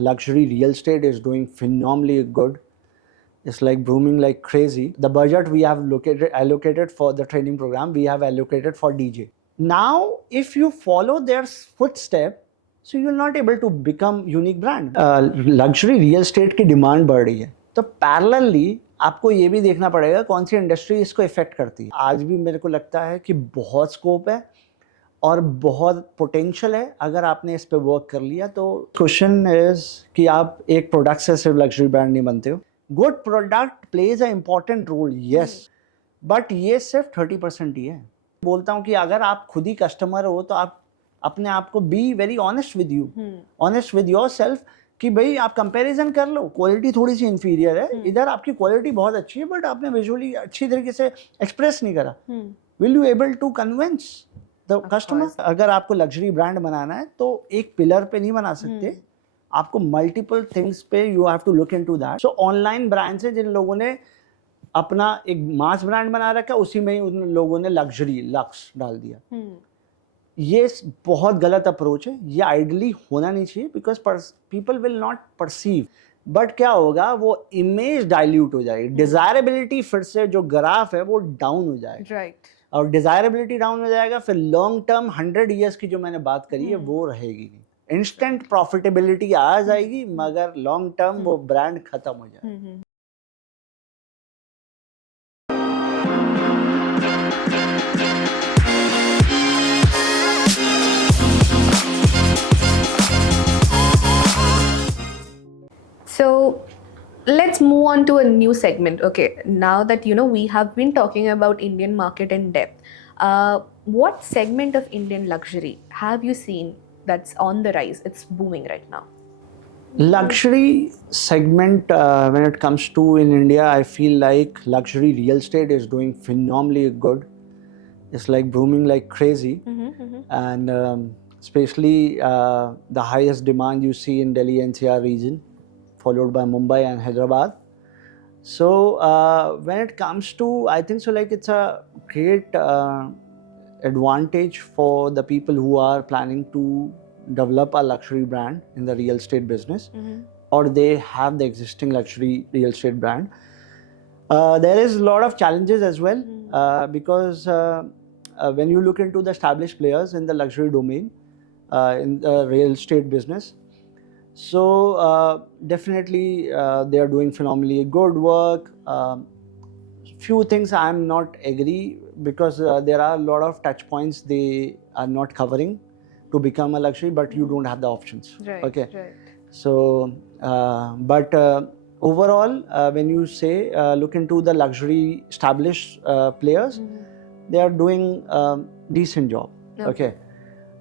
luxury real estate is doing phenomenally good. It's like booming like crazy. The budget we have allocated for the training program, we have allocated for DJ. Now, if you follow their footstep, so you're not able to become unique brand. Luxury real estate की डिमांड बढ़ रही है, तो पैरेलली आपको ये भी देखना पड़ेगा कौन सी इंडस्ट्री इसको इफेक्ट करती है. आज भी मेरे को लगता है कि बहुत स्कोप है और बहुत पोटेंशियल है. अगर आपने इस पे वर्क कर लिया तो क्वेश्चन इज कि आप एक प्रोडक्ट से सिर्फ लग्जरी ब्रांड नहीं बनते हो. Good product plays a important role, yes, but ये सिर्फ 30% ही है. बोलता हूँ कि अगर आप खुद ही कस्टमर हो तो आप अपने आप को be very honest with you, honest with your self कि भाई आप कंपैरिजन कर लो. क्वालिटी थोड़ी सी इंफीरियर है, इधर आपकी क्वालिटी बहुत अच्छी है बट आपने विजुअली अच्छी तरीके से एक्सप्रेस नहीं करा. Will you able to convince the customer? अगर आपको लग्जरी ब्रांड बनाना है तो एक पिलर पे नहीं बना सकते, आपको मल्टीपल थिंग्स पे you have to look into that. So online brands है जिन लोगों ने अपना एक मास ब्रांड बना रखा, उसी में ही उन लोगों ने लग्जरी लक्स डाल दिया. ये बहुत गलत अप्रोच है. ये आइडियली होना नहीं चाहिए because people will not perceive. But क्या होगा, वो इमेज डाइल्यूट हो जाएगी. डिजायरेबिलिटी फिर से जो ग्राफ है वो डाउन हो जाएगा. राइट. और डिजायरेबिलिटी डाउन हो जाएगा, फिर लॉन्ग टर्म 100 ईयर्स की जो मैंने बात करी है वो रहेगी नहीं. इंस्टेंट प्रॉफिटेबिलिटी आ जाएगी मगर लॉन्ग टर्म वो ब्रांड खत्म हो जाएगा. So let's move on to a new segment. Okay, now that we have been talking about Indian market in depth, what segment of Indian luxury have you seen that's on the rise? It's booming right now. Luxury segment, when it comes to in India, I feel like luxury real estate is doing phenomenally good. It's like booming like crazy. And especially the highest demand you see in Delhi NCR region, followed by Mumbai and Hyderabad. So when it comes to, I think so like it's a great advantage for the people who are planning to develop a luxury brand in the real estate business, or they have the existing luxury real estate brand. There is a lot of challenges as well, because when you look into the established players in the luxury domain, in the real estate business, so definitely they are doing phenomenally good work. Few things I am not agree because there are a lot of touch points they are not covering to become a luxury, but you don't have the options. Right. Okay. Right. So but overall when you say look into the luxury established players, they are doing decent job. Okay.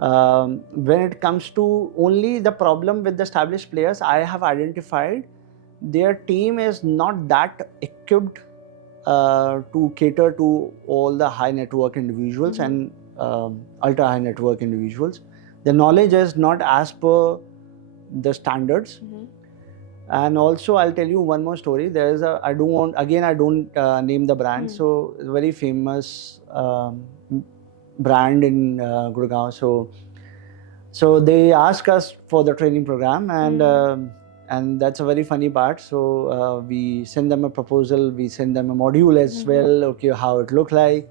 When it comes to only the problem with the established players, I have identified their team is not that equipped to cater to all the high network individuals and ultra high network individuals. The knowledge is not as per the standards. And also I'll tell you one more story. There is I don't name the brand. So it's a very famous brand in Gurgaon. So they ask us for the training program, and that's a very funny part. So we send them a proposal, we send them a module as well, okay, how it looked like.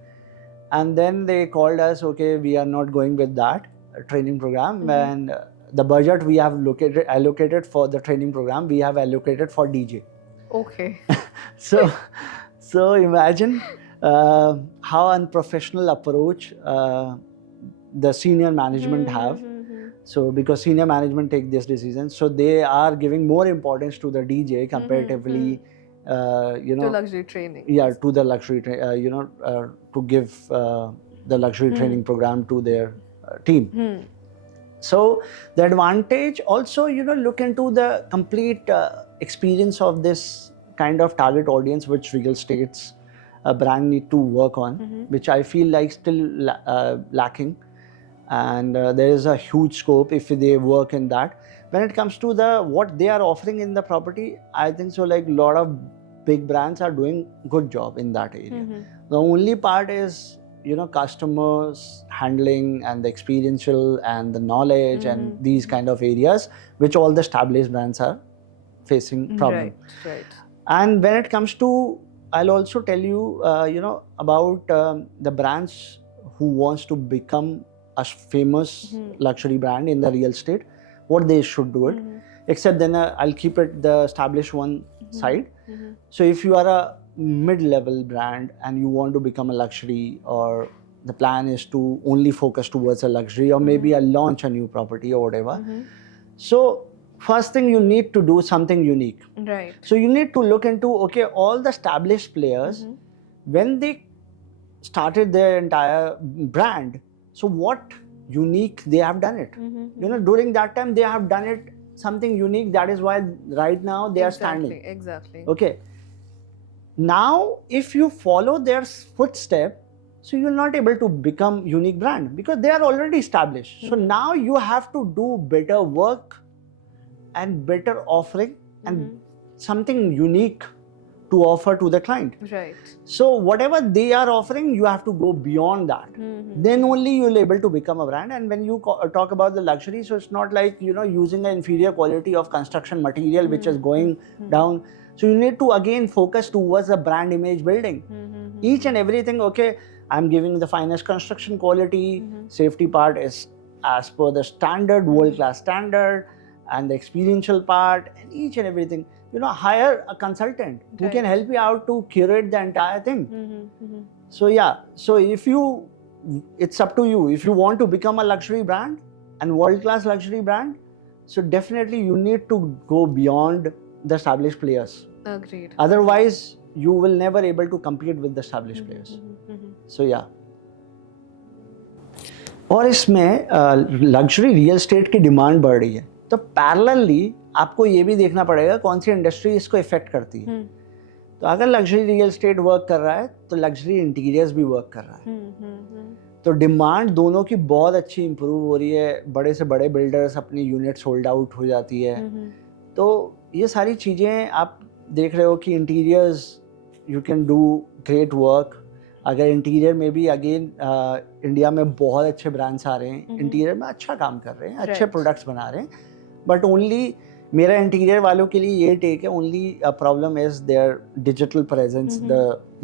And then they called us, okay, we are not going with that training program, and the budget we have allocated for the training program, we have allocated for DJ. Okay. So imagine how unprofessional approach the senior management have. So because senior management take this decision, so they are giving more importance to the DJ comparatively, to luxury training. Yeah, to the luxury, to give the luxury training program to their team. So the advantage also, look into the complete experience of this kind of target audience which real estates brand need to work on, which I feel like still lacking. And there is a huge scope if they work in that. When it comes to what they are offering in the property, I think so like a lot of big brands are doing good job in that area. The only part is customers handling and the experiential and the knowledge and these kind of areas which all the established brands are facing problem. Right. And when it comes to, I'll also tell you about the brands who wants to become a famous luxury brand in the real estate, what they should do it. Except then I'll keep it the established one side. So if you are a mid-level brand and you want to become a luxury, or the plan is to only focus towards a luxury, or maybe launch a new property or whatever, so first thing you need to do something unique. Right. So you need to look into, okay, all the established players, when they started their entire brand, so what unique they have done it. During that time they have done it something unique. That is why right now they are standing. Exactly. Okay. Now, if you follow their footstep, so you're not able to become unique brand because they are already established. So now you have to do better work and better offering and something unique to offer to the client. Right. So whatever they are offering, you have to go beyond that. Then only you'll able to become a brand. And when you talk about the luxury, so it's not like using an inferior quality of construction material which is going down. So you need to again focus towards the brand image building. Each and everything, okay, I'm giving the finest construction quality, safety part is as per the standard, world-class standard, and the experiential part, and each and everything. Hire a consultant who can help you out to curate the entire thing. So yeah, so it's up to you. If you want to become a luxury brand and world-class luxury brand, so definitely you need to go beyond the established players. Agreed. Otherwise, you will never able to compete with the established players. So yeah. और इसमें luxury real estate की डिमांड बढ़ रही है, तो पैरेलली आपको ये भी देखना पड़ेगा कौन सी इंडस्ट्री इसको इफेक्ट करती है. तो अगर लग्जरी रियल एस्टेट वर्क कर रहा है तो लग्जरी इंटीरियर्स भी वर्क कर रहा है. तो डिमांड दोनों की बहुत अच्छी इंप्रूव हो रही है. बड़े से बड़े बिल्डर्स अपनी यूनिट सोल्ड आउट हो जाती है. तो ये सारी चीज़ें आप देख रहे हो कि interiors you can do great work. अगर इंटीरियर में भी अगेन इंडिया में बहुत अच्छे ब्रांड्स आ रहे हैं, इंटीरियर में अच्छा काम कर रहे हैं, अच्छे प्रोडक्ट्स बना रहे हैं, बट ओनली मेरा इंटीरियर वालों के लिए ये टेक है, only problem is their digital presence,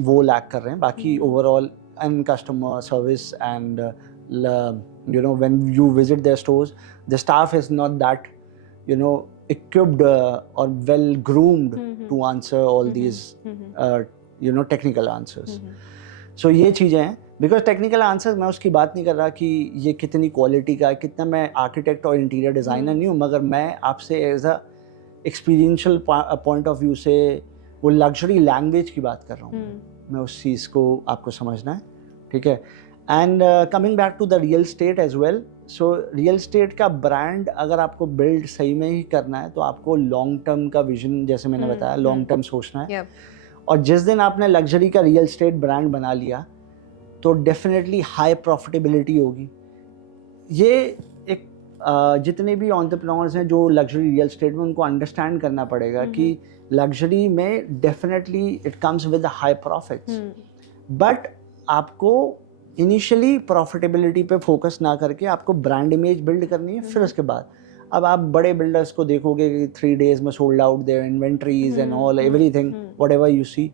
वो लैक कर रहे हैं. बाकी overall and customer service and when you visit their stores the staff is not that equipped or well groomed to answer all these technical answers. So ये चीज़ें हैं. Because technical answer मैं उसकी बात नहीं कर रहा कि ये कितनी क्वालिटी का है, कितना मैं आर्किटेक्ट और इंटीरियर डिज़ाइनर नहीं हूँ, मगर मैं आपसे as a experiential point of view से वो लग्जरी लैंग्वेज की बात कर रहा हूँ. मैं उस चीज़ को आपको समझना है, ठीक है. And coming back to the real estate as well. So real estate का ब्रांड अगर आपको बिल्ड सही में ही करना है तो आपको लॉन्ग टर्म का विजन, जैसे मैंने बताया, लॉन्ग टर्म सोचना है. और जिस दिन आपने लग्जरी का रियल स्टेट ब्रांड बना लिया तो डेफिनेटली हाई प्रॉफिटेबिलिटी होगी. ये एक जितने भी एंटरप्रेन्योर्स हैं जो लग्जरी रियल स्टेट में, उनको अंडरस्टैंड करना पड़ेगा कि लग्जरी में definitely it comes with high profits, but आपको इनिशियली प्रॉफिटेबिलिटी पे फोकस ना करके आपको ब्रांड इमेज बिल्ड करनी है. फिर उसके बाद अब आप बड़े बिल्डर्स को देखोगे कि 3 days में sold out their inventories and all everything whatever you see.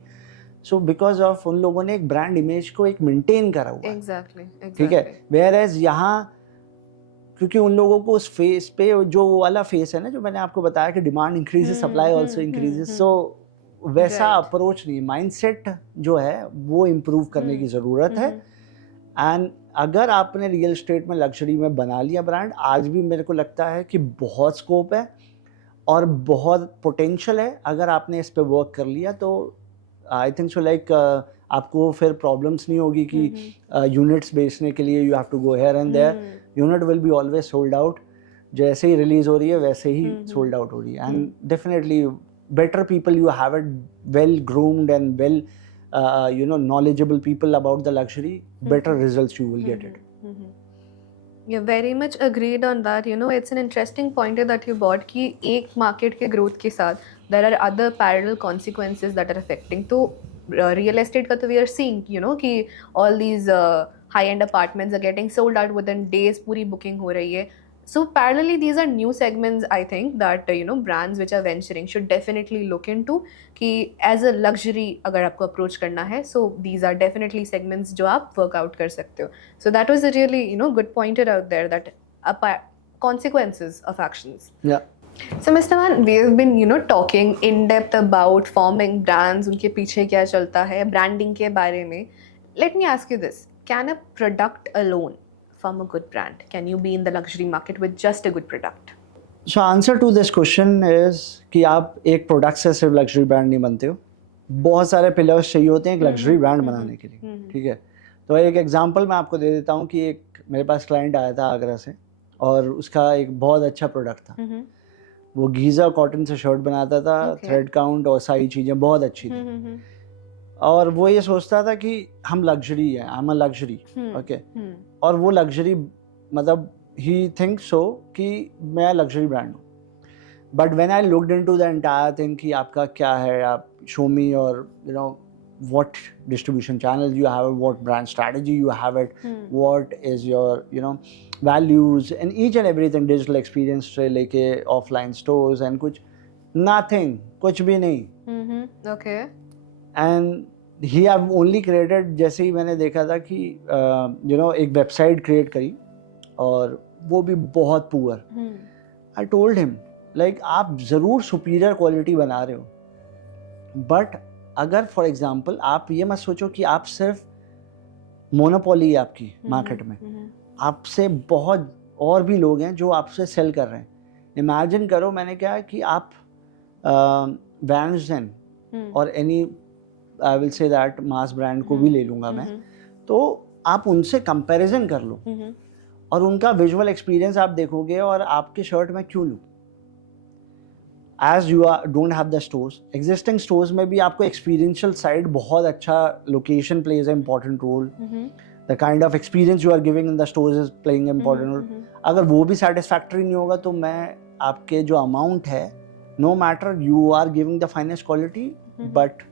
So because of उन लोगों ने एक ब्रांड इमेज को एक मेंटेन करा हुआ है. एग्जैक्टली. ठीक है. वेयर एज यहाँ क्योंकि उन लोगों को उस फेस पे जो वो वाला फेस है ना, जो मैंने आपको बताया कि demand increases, supply also increases, so वैसा अप्रोच नहीं, माइंडसेट जो है वो इम्प्रूव करने की ज़रूरत है. एंड अगर आपने रियल एस्टेट में लग्जरी में बना लिया ब्रांड, आज भी मेरे को लगता है कि बहुत स्कोप है और बहुत पोटेंशियल है. अगर आपने इस पे वर्क कर लिया तो आई थिंक सो लाइक आपको फिर प्रॉब्लम्स नहीं होगी कि यूनिट्स बेचने के लिए you have to go here and there. Unit will be always sold out. जैसे ही रिलीज हो रही है वैसे ही सोल्ड आउट हो रही है. And definitely better people you have it, well groomed and well knowledgeable people about the luxury, better results you will get it. You're very much agreed on that. It's an interesting point that you brought कि एक market के growth के साथ there are other parallel consequences that are affecting. तो real estate का तो we are seeing, you know, कि all these high-end apartments are getting sold out within days, पूरी booking हो रही है. So parallelly, these are new segments I think that you know brands which are venturing should definitely look into कि as a luxury अगर आपको approach करना है, so these are definitely segments जो आप workout कर सकते हो. So that was a really, you know, good pointed out there that consequences of actions. Yeah. So Mr. Man, we've been, you know, talking in depth about forming brands, उनके पीछे क्या चलता है, branding के बारे में. Let me ask you this: can a product alone form a good brand? Can you be in the luxury market with just a good product? So answer to this question is कि आप एक प्रोडक्ट से सिर्फ luxury brand नहीं बनते हो. बहुत सारे पिलर्स चाहिए होते हैं एक लग्जरी ब्रांड बनाने के लिए. ठीक है, तो एक एग्जांपल मैं आपको दे देता हूँ कि एक मेरे पास क्लाइंट आया था आगरा से और उसका एक बहुत अच्छा प्रोडक्ट था. वो गीज़ा कॉटन से शर्ट बनाता था. थ्रेड काउंट और सारी चीज़ें बहुत अच्छी थी. और वो ये सोचता था कि हम लग्जरी हैं, I am a luxury. Okay, और वो लग्जरी मतलब ही थिंक्स सो कि मैं लग्जरी ब्रांड हूँ. But when I looked into the entire thing कि आपका क्या है, आप शो मी और you know what distribution channels you have, what brand strategy you have it, what is your, you know, values and each and everything, digital experience से लेके offline stores and कुछ nothing, कुछ भी नहीं. Okay. And he have only created, जैसे ही मैंने देखा था कि you know एक वेबसाइट क्रिएट करी और वो भी बहुत poor. I told him like आप ज़रूर सुपीरियर क्वालिटी बना रहे हो, बट अगर फॉर एग्जाम्पल आप ये मत सोचो कि आप सिर्फ मोनोपोली है आपकी मार्केट में, आपसे बहुत और भी लोग हैं जो आपसे सेल कर रहे हैं. इमेजिन करो, मैंने क्या है कि आप वैन्स और any I will say that mass brand को भी ले लूँगा मैं, तो आप उनसे कंपैरिजन कर लो और उनका विजुअल एक्सपीरियंस आप देखोगे और आपके शर्ट में क्यों लूँ. As you don't have the stores, existing stores में भी आपको experiential side बहुत अच्छा, location plays an important role. The kind of experience you are giving in the stores is playing an important role. अगर वो भी satisfactory नहीं होगा तो मैं आपके जो amount है, no matter you are giving the finest quality, but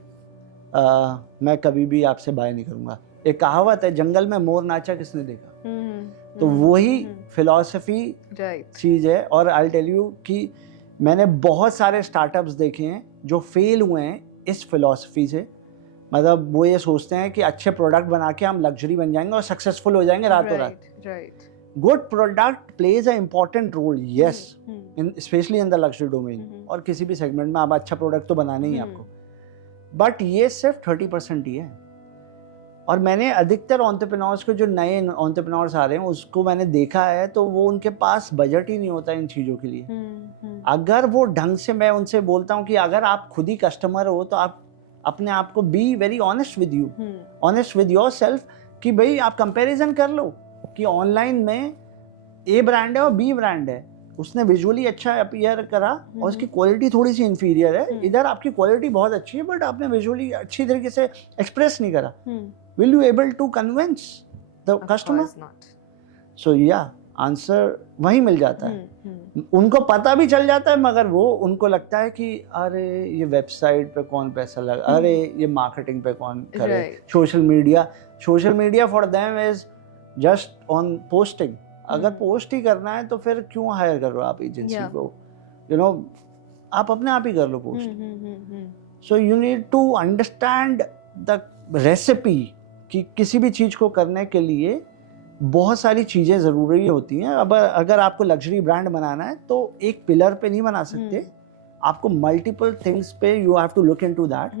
मैं कभी भी आपसे buy नहीं करूँगा. एक कहावत है, जंगल में मोर नाचा किसने देखा. तो वही philosophy चीज़ है. और I'll tell you कि मैंने बहुत सारे स्टार्टअप्स देखे हैं जो फेल हुए हैं इस फिलॉसफी से. मतलब वो ये सोचते हैं कि अच्छे प्रोडक्ट बना के हम लग्जरी बन जाएंगे और सक्सेसफुल हो जाएंगे रातों रात. Good product plays a important role, yes, in specially in the luxury domain. और किसी भी सेगमेंट में आप अच्छा प्रोडक्ट तो बनाना ही है आपको, बट ये सिर्फ 30% ही है. और मैंने अधिकतर एंटरप्रेन्योर्स को, जो नए एंटरप्रेन्योर्स आ रहे हैं, उसको मैंने देखा है तो वो उनके पास बजट ही नहीं होता इन चीज़ों के लिए. अगर वो ढंग से, मैं उनसे बोलता हूँ कि अगर आप खुद ही कस्टमर हो तो आप अपने आप को be very honest with you, honest with your self, कि भाई आप कंपैरिजन कर लो कि ऑनलाइन में ए ब्रांड है और बी ब्रांड है. उसने विजुअली अच्छा अपीयर करा और उसकी क्वालिटी थोड़ी सी इन्फीरियर है. इधर आपकी क्वालिटी बहुत अच्छी है बट आपने विजुअली अच्छी तरीके से एक्सप्रेस नहीं करा. Will you able to convince the customer? Of course not. So yeah, answer वहीं मिल जाता है. उनको पता भी चल जाता है, मगर वो उनको लगता है कि अरे ये वेबसाइट पे कौन पैसा लगा, अरे ये मार्केटिंग पे कौन करे, social media for them is just on posting. अगर पोस्ट ही करना है तो फिर क्यों हायर कर रहे हो आप एजेंसी को, यू नो, आप अपने आप ही कर लो post. So you need to understand the recipe कि किसी भी चीज़ को करने के लिए बहुत सारी चीज़ें ज़रूरी होती हैं. अब अगर आपको लग्जरी ब्रांड बनाना है तो एक पिलर पे नहीं बना सकते, आपको मल्टीपल थिंग्स पे you have to look into that.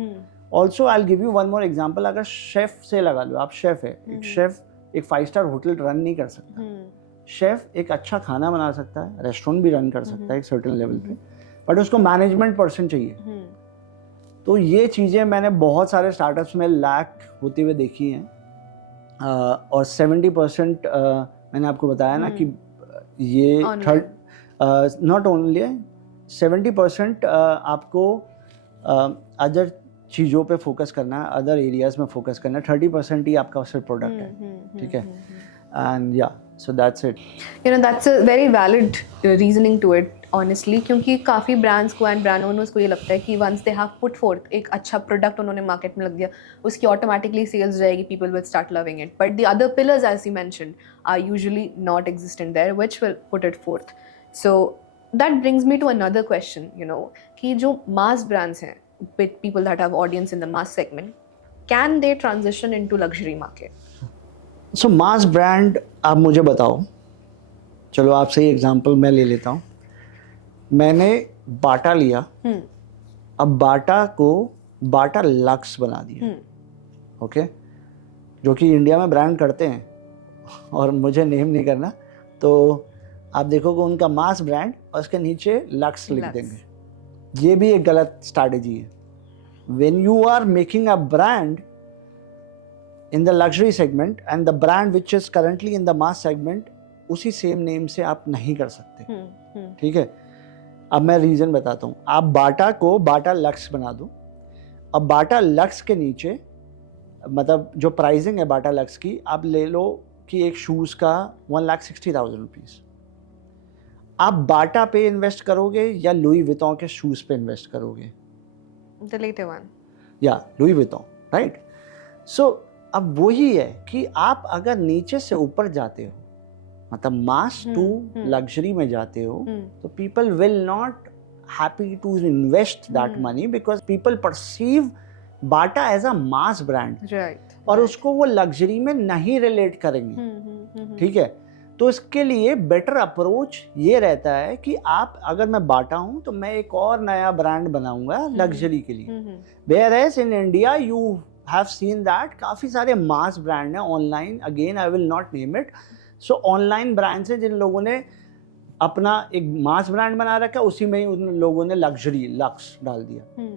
Also I will give you one more example. अगर शेफ से लगा लो, आप शेफ है, एक शेफ एक 5 स्टार होटल रन नहीं कर सकता. शेफ एक अच्छा खाना बना सकता है, रेस्टोरेंट भी रन कर सकता है एक सर्टेन लेवल पे, बट उसको मैनेजमेंट पर्सन चाहिए. तो ये चीज़ें मैंने बहुत सारे स्टार्टअप्स में लैक होते हुए देखी हैं. और 70% मैंने आपको बताया ना कि ये नॉट ओनली 70% आपको अदर चीज़ों पे फोकस करना है, अदर एरियाज में फोकस करना है. 30% ही आपका सिर्फ प्रोडक्ट है. ठीक है. एंड या, so that's it. You know, that's a very valid reasoning to it. Honestly, क्योंकि काफ़ी ब्रांड्स को एंड ब्रांड ओनर्स को ये लगता है कि once they have put forth एक अच्छा प्रोडक्ट उन्होंने मार्केट में लग दिया, उसकी ऑटोमेटिकली सेल्स जाएगी, people will start loving it, but the other pillars as you mentioned are usually not existent there which will put it forth. So that brings me to another question, you know, कि जो mass brands हैं with people that have audience in the mass segment, can they transition into luxury market? सो मास ब्रांड, आप मुझे बताओ, चलो आपसे ही एग्जांपल मैं ले लेता हूँ. मैंने बाटा लिया, अब बाटा को बाटा लक्स बना दिया, ओके, जो कि इंडिया में ब्रांड करते हैं और मुझे नेम नहीं करना, तो आप देखोगे उनका मास ब्रांड और उसके नीचे लक्स लिख देंगे. ये भी एक गलत स्ट्रैटेजी है. When you are making a brand in the luxury segment and the brand which is currently in the mass segment, उसी सेम नेम से आप नहीं कर सकते. ठीक है. अब मैं रीजन बताता हूँ. आप बाटा को बाटा लक्स बना दो. अब बाटा लक्स के नीचे, मतलब जो प्राइसिंग है बाटा लक्स की, आप ले लो कि एक शूज़ का 1,60,000 रुपीज़. आप बाटा पे इन्वेस्ट करोगे या लुई विटॉन के शूज़ पे इन्वेस्ट करोगे? The later one. या लुई विटॉन, राइट. सो अब वही है कि आप अगर नीचे से ऊपर जाते हो, मतलब मास टू लग्जरी में जाते हो, तो people will not happy to invest that money because people perceive Bata as a mass brand, और उसको वो लग्जरी में नहीं रिलेट करेंगे. ठीक है. तो इसके लिए बेटर अप्रोच ये रहता है कि आप, अगर मैं बाटा हूं तो मैं एक और नया ब्रांड बनाऊंगा लग्जरी के लिए. Where as in India you have seen that काफ़ी सारे मास ब्रांड हैं online, again I will not name it. So online brands हैं जिन लोगों ने अपना एक मास ब्रांड बना रखा, उसी में ही उन लोगों ने लग्जरी लक्स डाल दिया.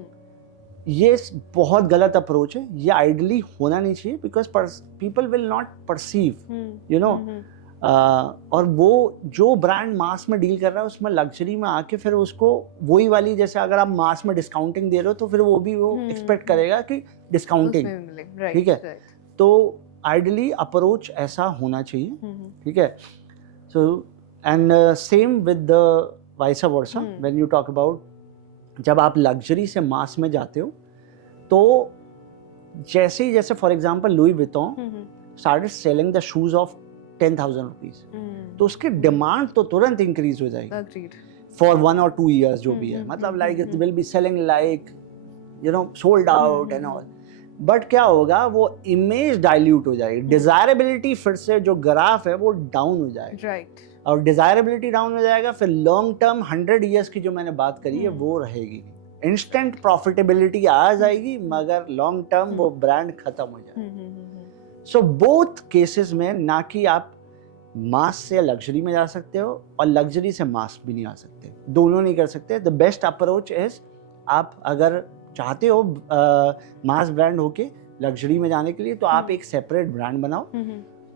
ये बहुत गलत अप्रोच है. ये आइडली होना नहीं चाहिए because people will not perceive, you know. और वो जो ब्रांड मास में डील कर रहा है उसमें लग्जरी में आके फिर उसको वही वाली, जैसे अगर आप मास में डिस्काउंटिंग दे रहे हो तो फिर वो भी वो एक्सपेक्ट करेगा कि डिस्काउंटिंग. ठीक है. तो आइडली अप्रोच ऐसा होना चाहिए. ठीक है. So and same with the vice versa when you talk about, जब आप लग्जरी से मास में जाते हो तो जैसे for example Louis Vuitton started selling the shoes of 10,000 रुपीज, तो उसकी डिमांड तो तुरंत इंक्रीज हो जाएगी फॉर 1 or 2 years जो भी है. मतलब like it will be selling like, you know, sold out and all. But क्या होगा, वो इमेज डाइल्यूट हो जाएगी, डिजायरेबिलिटी फिर से जो ग्राफ है वो डाउन हो जाएगा. राइट. और डिजायरेबिलिटी डाउन हो जाएगा, फिर लॉन्ग टर्म 100 years की जो मैंने बात करी है वो रहेगी. इंस्टेंट प्रॉफिटेबिलिटी आ जाएगी मगर लॉन्ग टर्म वो ब्रांड खत्म हो जाएगा. सो बोथ केसेस में ना कि आप मास से लग्जरी में जा सकते हो और लग्जरी से मास भी नहीं आ सकते, दोनों नहीं कर सकते. द बेस्ट अप्रोच इज, आप अगर चाहते हो मास ब्रांड होके लग्जरी में जाने के लिए, तो आप एक सेपरेट ब्रांड बनाओ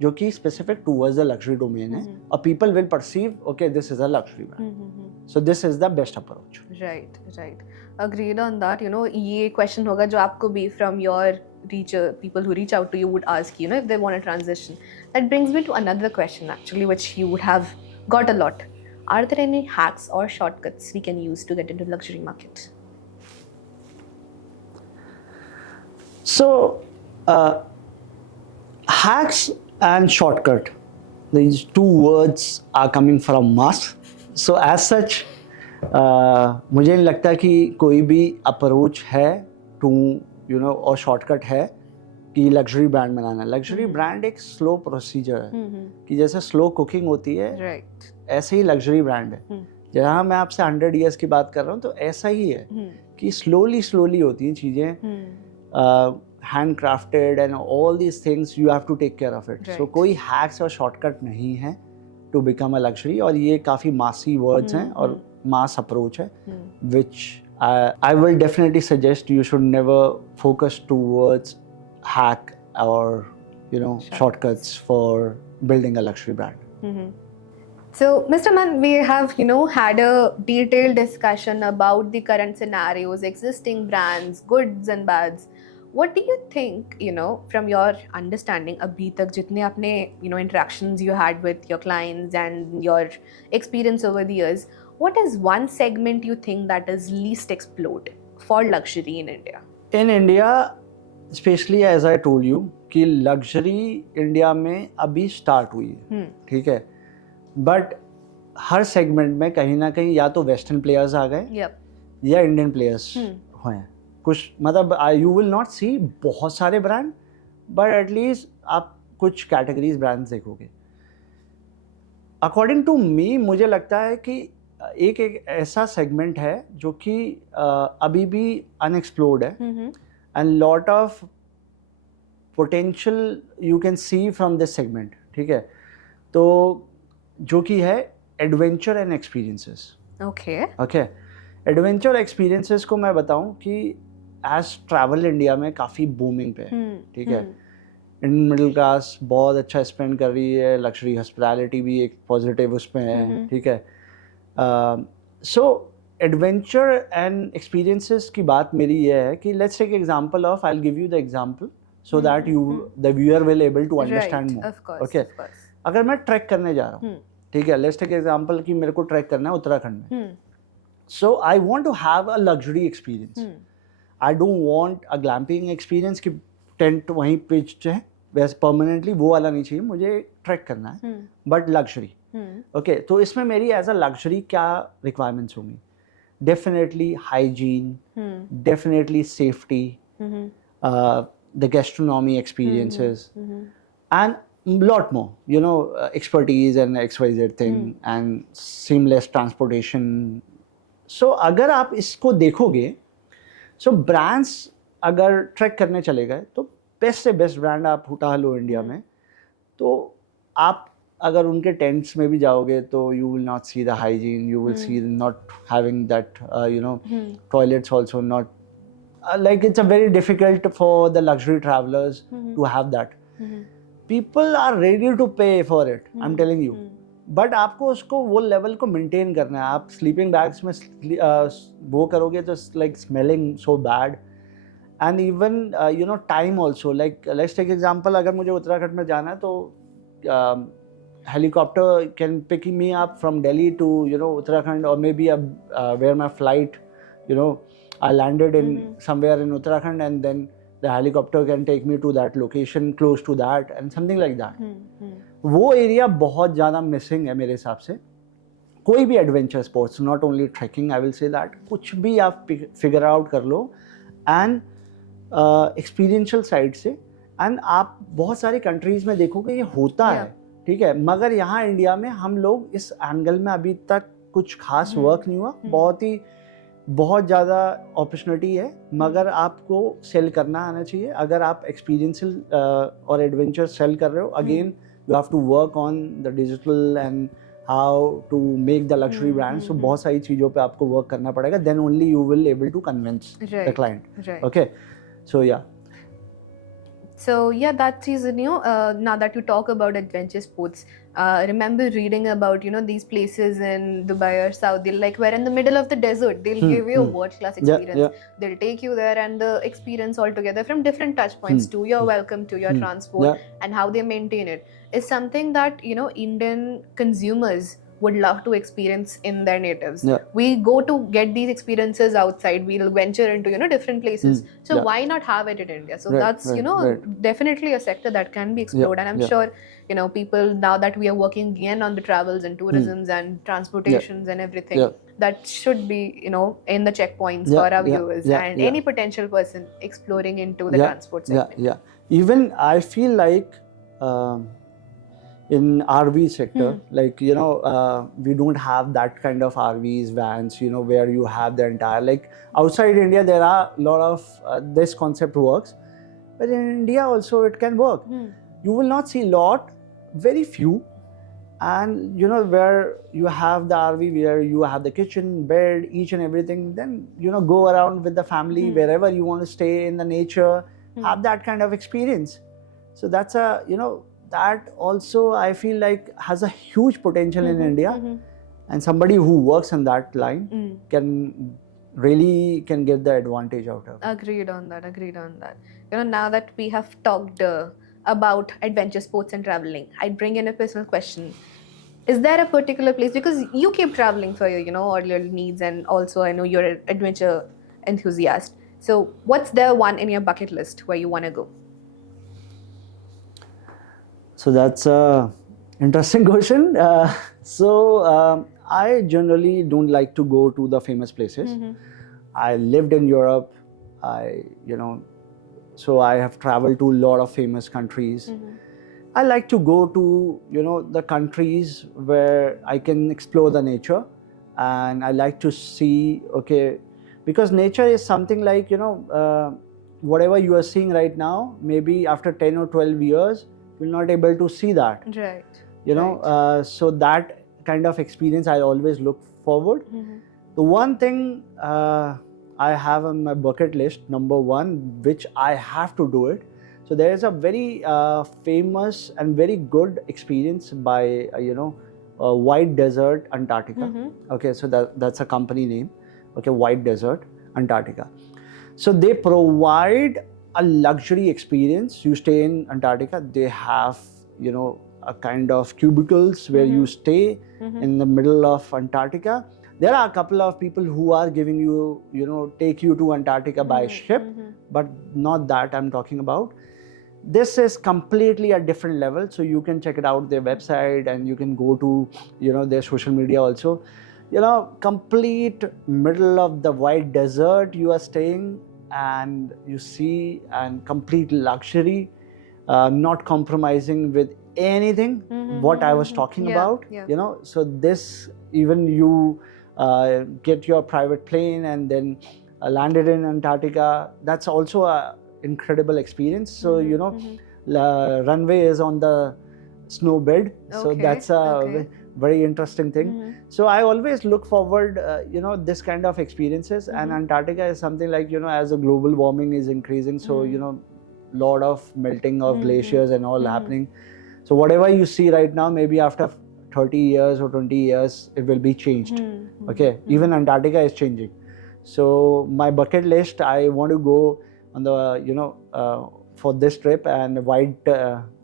जो कि specific towards the luxury domain है, और people will perceive okay this is a luxury brand. So this is the best approach. Right, right. Agreed on that. You know, ये question होगा जो आपको भी from your reacher, people who reach out to you would ask, you know, if they want to transition. That brings me to another question actually, which you would have got a lot. Are there any hacks or shortcuts we can use to get into luxury market? So, hacks and shortcut, these two words are coming from mass. So as such, मुझे नहीं लगता कि कोई भी अप्रोच है to, you no, और शॉर्टकट है कि लग्जरी ब्रांड बनाना. लग्जरी ब्रांड एक स्लो प्रोसीजर है कि जैसे स्लो कुकिंग होती है, ऐसे ही लग्जरी ब्रांड है. जहाँ मैं आपसे 100 years की बात कर रहा हूँ तो ऐसा ही है कि स्लोली होती हैं चीज़ें, hand crafted and all these things you have to take care of it. So कोई हैक्स और शॉर्टकट नहीं है टू बिकम अ लग्जरी, और ये काफ़ी मासी वर्ड्स हैं और mass approach hai, which I will definitely suggest you should never focus towards hack or, you know, shortcuts for building a luxury brand. So, Mr. Mann, we have, you know, had a detailed discussion about the current scenarios, existing brands, goods and bads. What do you think, you know, from your understanding, abhi tak jitne apne, you know, interactions you had with your clients and your experience over the years, what is one segment you think that is least explored for luxury in India? In India, specially as I told you कि luxury India में अभी स्टार्ट हुई है, ठीक है, बट हर सेगमेंट में कहीं ना कहीं या तो वेस्टर्न प्लेयर्स आ गए Yep. या इंडियन प्लेयर्स हुए हैं कुछ, मतलब यू विल नॉट सी बहुत सारे ब्रांड, बट एटलीस्ट आप कुछ कैटेगरीज ब्रांड्स देखोगे. अकॉर्डिंग टू मी मुझे लगता है कि एक ऐसा सेगमेंट है जो कि अभी भी अनएक्सप्लोर्ड है, and lot of potential you can see from this segment, ठीक है. तो जो कि है adventure and experiences. Okay. Okay, adventure experiences को मैं बताऊं कि एज ट्रैवल इंडिया में काफ़ी बूमिंग पे है, ठीक है. इंडियन मिडिल क्लास बहुत अच्छा स्पेंड कर रही है, लग्जरी हॉस्पिटैलिटी भी एक पॉजिटिव उसमें है, ठीक है. सो एडवेंचर एंड एक्सपीरियंसेस की बात मेरी ये है कि let's take example of, I will give you the example so that you the viewer will able to understand more. Of course. Okay, Of course. अगर मैं ट्रैक करने जा रहा हूँ, ठीक है, लेट्स टेक एग्जांपल कि मेरे को ट्रैक करना है उत्तराखंड में. So I want to have a luxury experience. I don't want a glamping experience कि टेंट वहीं पिच्ड है वैसे परमानेंटली, वो वाला नहीं चाहिए मुझे. ट्रैक करना है बट लग्जरी. ओके, तो इसमें मेरी एज अ लग्जरी क्या रिक्वायरमेंट्स होंगी? Definitely hygiene, definitely safety, the gastronomy experiences, and lot more, you know, expertise and XYZ thing and seamless transportation. So अगर आप इसको देखोगे, so brands अगर ट्रैक करने चले गए तो बेस्ट से बेस्ट ब्रांड आप उठा लो इंडिया में. तो आप अगर उनके टेंट्स में भी जाओगे तो you will not see the hygiene, you will see not having that you know toilets also not, like it's a very difficult for the luxury travelers to have that. People are ready to pay for it, I'm telling you. But आपको उसको वो लेवल को मेंटेन करना है. आप sleeping bags में वो करोगे तो like smelling so bad, and even you know time also. Like let's take example, अगर मुझे उत्तराखंड में जाना है तो helicopter can pick me up from Delhi to you know Uttarakhand, और maybe where my flight, you know, I landed in somewhere in Uttarakhand, and then the helicopter can take me to that location close to that and something like that. वो area बहुत ज़्यादा missing है मेरे हिसाब से. कोई भी adventure sports, not only trekking, I will say that, कुछ भी आप फिगर आउट कर लो एंड एक्सपीरियंशियल साइड से, एंड आप बहुत सारी कंट्रीज़ में देखोगे ये होता है, ठीक है. मगर यहाँ इंडिया में हम लोग इस एंगल में अभी तक कुछ खास वर्क नहीं हुआ. बहुत ज़्यादा अपॉर्चुनिटी है, मगर आपको सेल करना आना चाहिए. अगर आप एक्सपीरियंशियल और एडवेंचर सेल कर रहे हो, again you have to work on the digital and how to make the luxury brand. So बहुत सारी चीज़ों पे आपको वर्क करना पड़ेगा, then only you will able to convince the client. Okay, so yeah. So yeah, that is, you know, now that you talk about adventure sports, remember reading about, you know, these places in Dubai or Saudi, like where in the middle of the desert they'll give you a world class experience. They'll take you there, and the experience altogether from different touch points to your welcome, to your transport, and how they maintain it is something that, you know, Indian consumers would love to experience in their natives. We go to get these experiences outside, we'll venture into, you know, different places. So why not have it in India? So that's, you know, definitely a sector that can be explored. And I'm sure, you know, people, now that we are working again on the travels and tourisms and transportations and everything, that should be, you know, in the checkpoints for our viewers and any potential person exploring into the transport segment. Even I feel like in RV sector, like, you know, we don't have that kind of RVs, vans, you know, where you have the entire, like outside India there are a lot of this concept works, but in India also it can work. You will not see lot, very few, and you know, where you have the RV where you have the kitchen, bed, each and everything, then you know, go around with the family wherever you want to stay in the nature, have that kind of experience. So that's a, you know, that also I feel like has a huge potential in India, and somebody who works in that line can get the advantage out of it. Agreed on that. You know, now that we have talked about adventure sports and traveling, I'd bring in a personal question. Is there a particular place, because you keep traveling for your, all your needs, and also I know you're an adventure enthusiast. So what's the one in your bucket list where you want to go? So that's a interesting question. I generally don't like to go to the famous places. I lived in Europe. So I have traveled to a lot of famous countries. I like to go to, the countries where I can explore the nature, and I like to see, okay, because nature is something like, whatever you are seeing right now, maybe after 10 or 12 years, you're not able to see that. Right. So that kind of experience I always look forward. The one thing I have on my bucket list, number one, which I have to do it. So there is a very famous and very good experience by White Desert Antarctica. Okay, so that's a company name. Okay, White Desert Antarctica. So they provide a luxury experience. You stay in Antarctica. They have a kind of cubicles where you stay in the middle of Antarctica. There are a couple of people who are giving you, take you to Antarctica by ship, but not that I'm talking about. This is completely a different level. So you can check it out, their website, and you can go to, their social media also. Complete middle of the white desert you are staying, and you see, and complete luxury, not compromising with anything, what I was talking about. So this, even you get your private plane and then landed in Antarctica, that's also a incredible experience. So the runway is on the snow bed, so that's a very interesting thing. So I always look forward this kind of experiences. And Antarctica is something like, as the global warming is increasing, so lot of melting of glaciers and all happening. So whatever you see right now, maybe after 30 years or 20 years, it will be changed. Okay, even Antarctica is changing. So my bucket list, I want to go on the for this trip, and White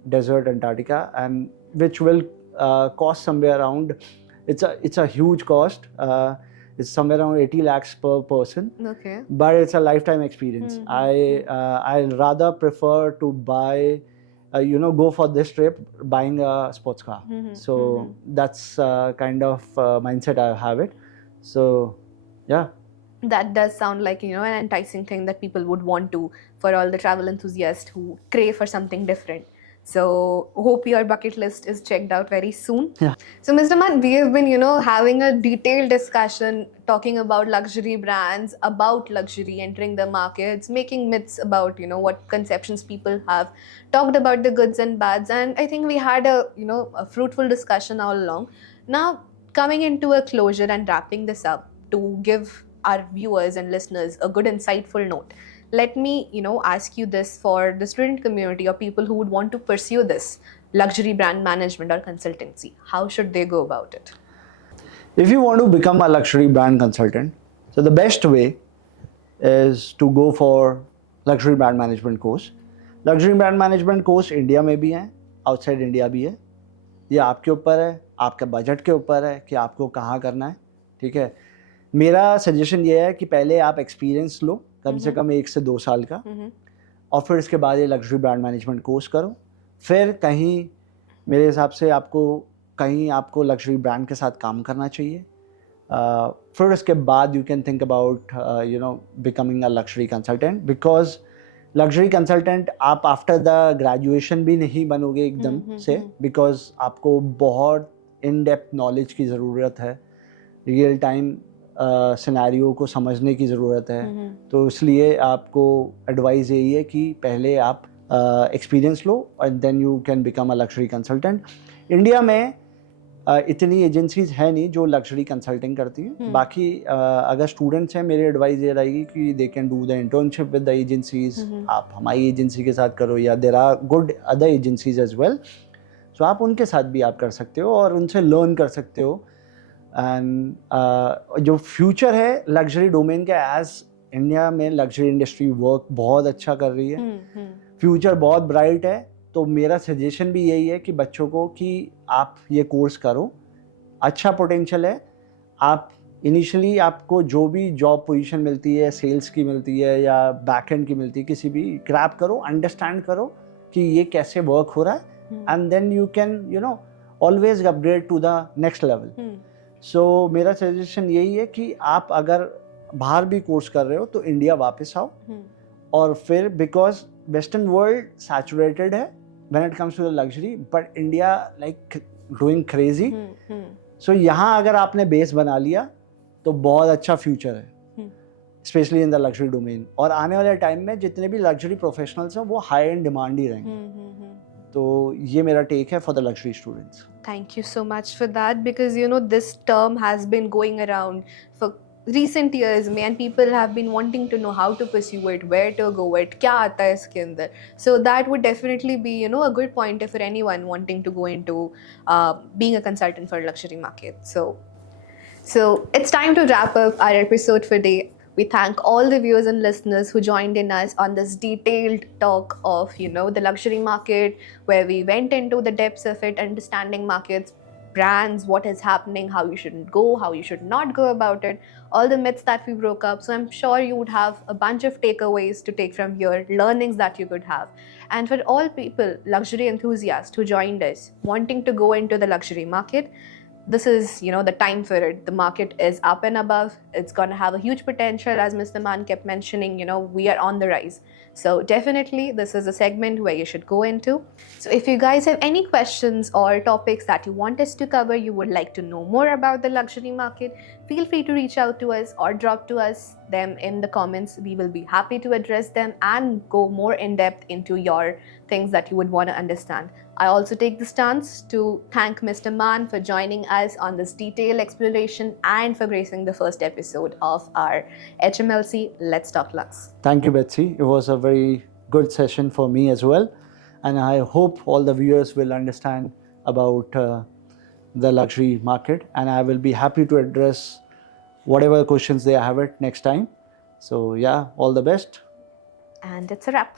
Desert Antarctica, and which will cost somewhere around, it's a huge cost. It's somewhere around 80 lakhs per person. Okay. But it's a lifetime experience. I'll rather prefer to buy, go for this trip buying a sports car. So that's kind of mindset I have it. So yeah. That does sound like, an enticing thing that people would want to, for all the travel enthusiasts who crave for something different. So hope your bucket list is checked out very soon. Yeah. So Mr. Man, we have been, having a detailed discussion talking about luxury brands, about luxury entering the markets, making myths about, what conceptions people have, talked about the goods and bads. And I think we had a fruitful discussion all along. Now, coming into a closure and wrapping this up to give our viewers and listeners a good insightful note, let me ask you this: for the student community or people who would want to pursue this luxury brand management or consultancy, how should they go about it? If you want to become a luxury brand consultant, so the best way is to go for luxury brand management course. Luxury brand management course India में भी है, outside India भी है. ये आपके ऊपर है, आपके बजट के ऊपर है कि आपको कहाँ करना है. ठीक है, मेरा सजेशन ये है कि पहले आप एक्सपीरियंस लो, कम से कम 1 से 2 साल का, और फिर इसके बाद ये लग्जरी ब्रांड मैनेजमेंट कोर्स करो. फिर कहीं मेरे हिसाब से आपको लग्जरी ब्रांड के साथ काम करना चाहिए. फिर उसके बाद you can think about becoming a luxury consultant, because luxury consultant आप आफ्टर द ग्रेजुएशन भी नहीं बनोगे एकदम से, बिकॉज आपको बहुत इन डेप्थ नॉलेज की ज़रूरत है, रियल टाइम सिनेरियो को समझने की ज़रूरत है. तो इसलिए आपको एडवाइस यही है कि पहले आप एक्सपीरियंस लो और then you can become a luxury consultant. India में इतनी एजेंसीज है नहीं जो लग्जरी कंसल्टिंग करती हैं. बाकी अगर स्टूडेंट्स हैं, मेरी एडवाइस ये रहेगी कि they can do the internship with the agencies. आप हमारी एजेंसी के साथ करो, या there are good other agencies as well. So आप उनके साथ भी आप कर सकते हो और उनसे लर्न कर सकते हो. एंड जो फ्यूचर है लग्जरी डोमेन का, एज इंडिया में लग्जरी इंडस्ट्री वर्क बहुत अच्छा कर रही है, फ्यूचर बहुत ब्राइट है. तो मेरा सजेशन भी यही है कि बच्चों को कि आप ये कोर्स करो, अच्छा पोटेंशियल है. आप इनिशियली आपको जो भी जॉब पोजीशन मिलती है, सेल्स की मिलती है या बैक एंड की मिलती है, किसी भी ग्रैब करो, अंडरस्टैंड करो कि ये कैसे वर्क हो रहा है, and then you can always upgrade to the next level. So मेरा सजेशन यही है कि आप अगर बाहर भी कोर्स कर रहे हो तो इंडिया वापस आओ. और फिर बिकॉज वेस्टर्न वर्ल्ड सैचुरेटेड है when it comes to the luxury, but India like doing crazy. So यहाँ अगर आपने बेस बना लिया तो बहुत अच्छा फ्यूचर है, specially in the luxury domain. और आने वाले टाइम में जितने भी लग्जरी प्रोफेशनल्स हैं वो हाई एंड डिमांड ही रहेंगे. तो ये मेरा टेक है for the luxury students. Thank you so much for that, because this term has been going around for recent years में, and people have been wanting to know how to pursue it, where to go it, क्या आता है इसके अंदर. So that would definitely be a good pointer for anyone wanting to go into being a consultant for luxury market. So it's time to wrap up our episode for today. We thank all the viewers and listeners who joined in us on this detailed talk of, the luxury market, where we went into the depths of it, understanding markets, brands, what is happening, how you shouldn't go, how you should not go about it, all the myths that we broke up. So I'm sure you would have a bunch of takeaways to take from here, learnings that you could have. And for all people, luxury enthusiasts who joined us, wanting to go into the luxury market, this is the time for it. The market is up and above. It's going to have a huge potential, as Mr. Maan kept mentioning. We are on the rise. So definitely this is a segment where you should go into. So if you guys have any questions or topics that you want us to cover, you would like to know more about the luxury market, feel free to reach out to us or drop to us them in the comments. We will be happy to address them and go more in depth into your things that you would want to understand. I also take the stance to thank Mr. Maan for joining us on this detailed exploration and for gracing the first episode of our HMLC Let's Talk Lux. Thank you, Betsy. It was a very good session for me as well. And I hope all the viewers will understand about the luxury market. And I will be happy to address whatever questions they have it next time. So yeah, all the best. And it's a wrap.